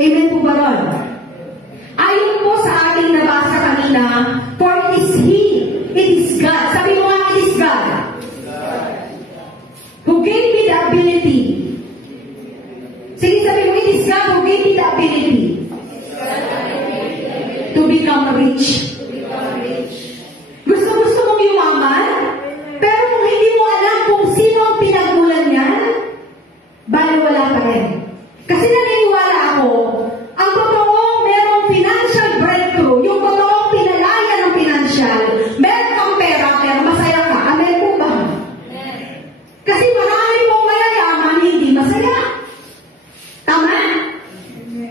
Amen po ba ron? Ayon po sa ating nabasa kanina, for it is He, it is God. Sabi mo nga, it is God. Who gave me the ability. Sige, sabi mo, it is God who gave me the ability to become rich. Gusto mong yumaman, pero kung hindi mo alam kung sino ang pinagmulan niyan, bali wala pa rin. Kasi naniniwala ako, ang totoong merong financial breakthrough, yung totoong pinalaya ng financial, meron kang pera, pero masaya ka. Amen po ba? Kasi marami pong mayayaman, hindi masaya. Tama?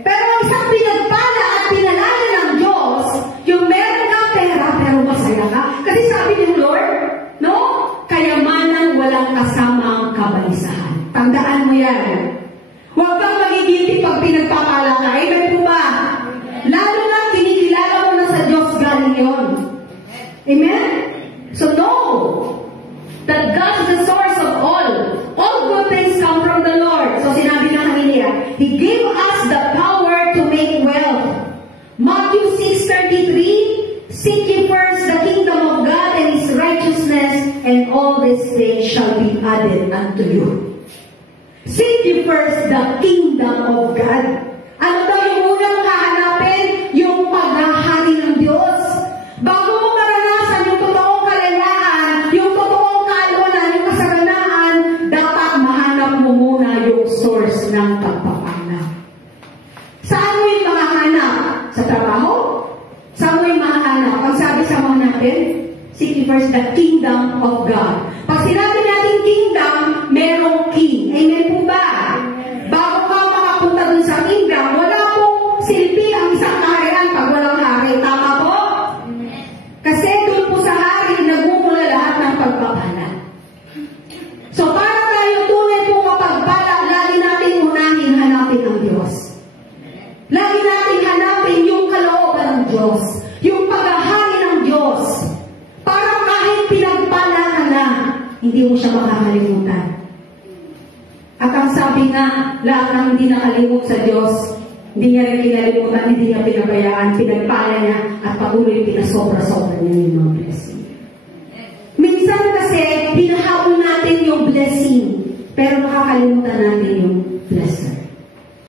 Pero isang pinagpala at pinalaya ng Diyos, yung meron kang pera, pero masaya ka. Kasi sabi ni Lord, no? Kayamanang walang kasamang kabalisahan. Tandaan mo yan. Huwag kang magigilty pag pinagpapala ka. Amen po ba? Lalo na kinikilala mo na sa Diyos galing yun. Amen? So know that God is the source of all. All good things come from the Lord. So sinabi na kanina, He gave us the power to make wealth. Matthew 6:33, seek ye first the kingdom of God and His righteousness, and all these things shall be added unto you. Seek ye first the kingdom of God. Ano daw yung unang hahanapin? Yung paghahari ng Diyos. Bago mo maranasan yung totoong kalayaan, yung totoong kaalaman, yung kasaganaan, dapat mahanap mo muna yung source ng kapapala. Saan mo yung mahahanap? Sa trabaho? Saan mo yung mahahanap? Ang sabi sa mga natin, seek ye first the kingdom of God. Pag sinabi natin kingdom, merong king. Amen po ba? Bago ka makapunta dun sa kingdom, wala pong silbi ang isang kaharian pag walang hari. Tama po? Kasi dun po sa hari, nagmumula lahat ng pagpapala. So para tayo tunay pong mapagpala, lagi natin unahin hanapin ang Diyos. Lagi natin hanapin yung kalooban ng Diyos. Yung paghahari ng Diyos. Para kahit pinagpala ka na, hindi mo siya makakalimutan. At ang sabi nga, lahat ng hindi nakalimot sa Diyos, hindi niya rin kinalimutan, hindi niya pinabayaan, pinagpala niya, at patuloy pinasobra-sobra niya yung mga blessing. Minsan kasi, pinahabol natin yung blessing, pero nakakalimutan natin yung blessing.